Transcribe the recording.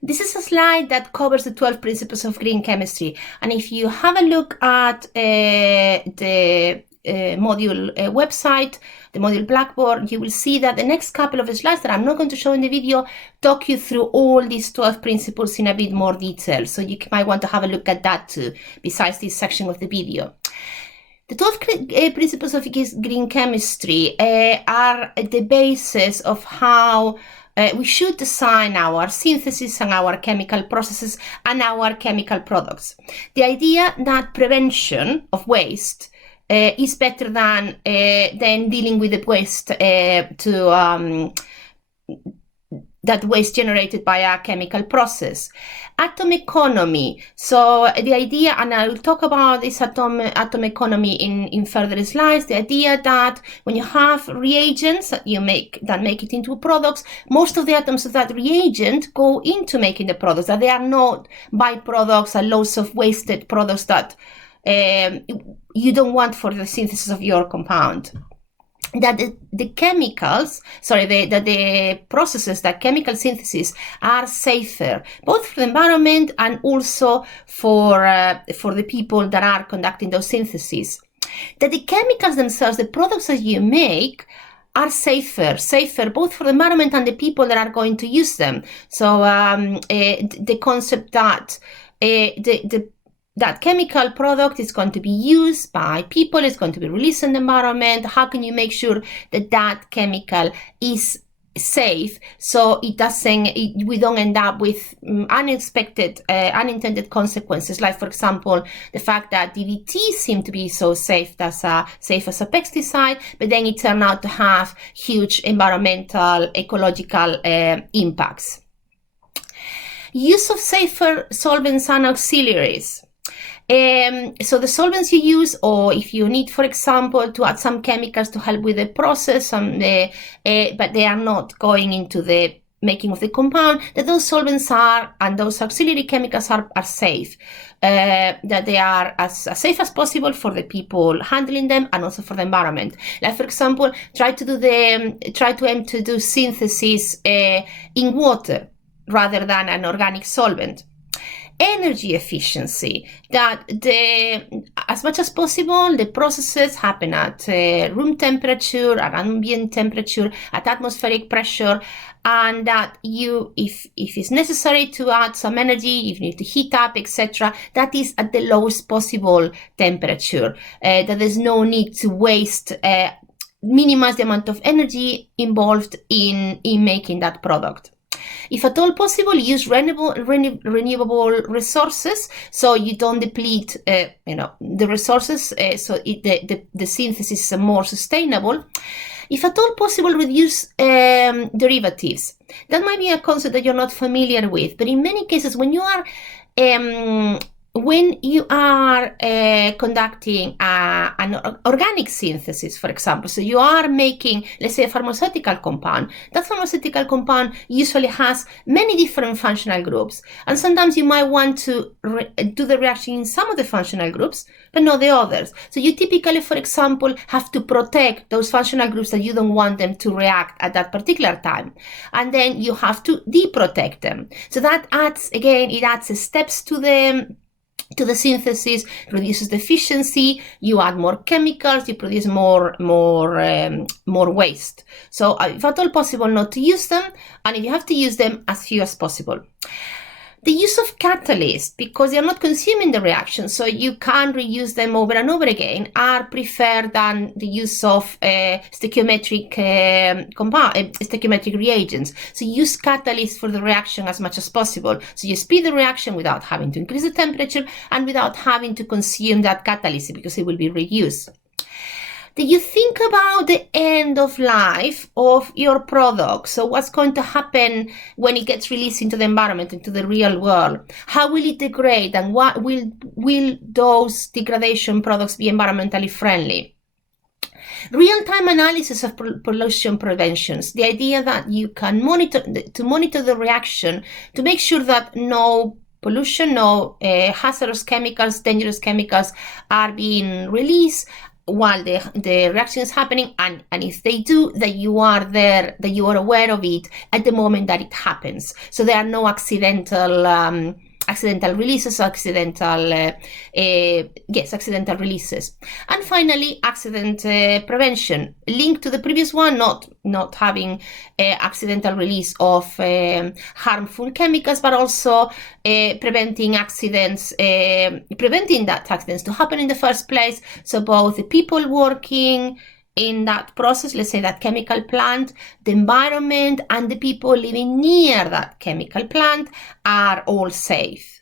This is a slide that covers the 12 principles of green chemistry. And if you have a look at the module website, the module Blackboard, you will see that the next couple of slides that I'm not going to show in the video talk you through all these 12 principles in a bit more detail. So you might want to have a look at that too, besides this section of the video. The 12 principles of green chemistry are the basis of how we should design our synthesis and our chemical processes and our chemical products. The idea that prevention of waste is better than dealing with the waste that waste generated by a chemical process. Atom economy. So the idea, and I will talk about this atom economy in further slides, the idea that when you have reagents that make it into products, most of the atoms of that reagent go into making the products, that they are not byproducts and loads of wasted products that you don't want for the synthesis of your compound. That the processes, that chemical synthesis, are safer, both for the environment and also for the people that are conducting those syntheses. That the chemicals themselves, the products that you make, are safer both for the environment and the people that are going to use them. So the concept that that chemical product is going to be used by people, it's going to be released in the environment. How can you make sure that that chemical is safe so we don't end up with unexpected, unintended consequences, like, for example, the fact that DDT seemed to be so safe as a pesticide, but then it turned out to have huge environmental, ecological impacts. Use of safer solvents and auxiliaries. So the solvents you use, or if you need, for example, to add some chemicals to help with the process, but they are not going into the making of the compound, that those solvents and those auxiliary chemicals are safe, that they are as safe as possible for the people handling them and also for the environment. Like, for example, try to aim to do synthesis in water rather than an organic solvent. Energy efficiency, that as much as possible the processes happen at room temperature, at ambient temperature, at atmospheric pressure, and that if it's necessary to add some energy, if you need to heat up, etc., that is at the lowest possible temperature, that there's no need to minimize the amount of energy involved in making that product. If at all possible, use renewable resources, so you don't deplete the resources, so the synthesis is more sustainable. If at all possible, reduce derivatives. That might be a concept that you're not familiar with, but in many cases, when you are conducting an organic synthesis, for example, so you are making, let's say, a pharmaceutical compound, that pharmaceutical compound usually has many different functional groups, and sometimes you might want to do the reaction in some of the functional groups, but not the others. So you typically, for example, have to protect those functional groups that you don't want them to react at that particular time, and then you have to deprotect them. So that adds steps to the synthesis, reduces the efficiency, you add more chemicals, you produce more waste. So if at all possible, not to use them, and if you have to use them, as few as possible. The use of catalysts, because they're not consuming the reaction, so you can reuse them over and over again, are preferred than the use of stoichiometric reagents. So use catalysts for the reaction as much as possible. So you speed the reaction without having to increase the temperature and without having to consume that catalyst, because it will be reused. Do you think about the end of life of your product? So what's going to happen when it gets released into the environment, into the real world? How will it degrade, and what will those degradation products be environmentally friendly? Real-time analysis of pollution preventions. The idea that you can monitor the reaction to make sure that no pollution, no hazardous chemicals, dangerous chemicals are being released, while the reaction is happening, and if they do, that you are there, that you are aware of it at the moment that it happens. So there are no accidental releases, accidental releases. And finally, accident prevention, linked to the previous one, not having accidental release of harmful chemicals, but also preventing accidents, preventing that accidents to happen in the first place. So both the people working in that process, let's say that chemical plant, the environment, and the people living near that chemical plant are all safe.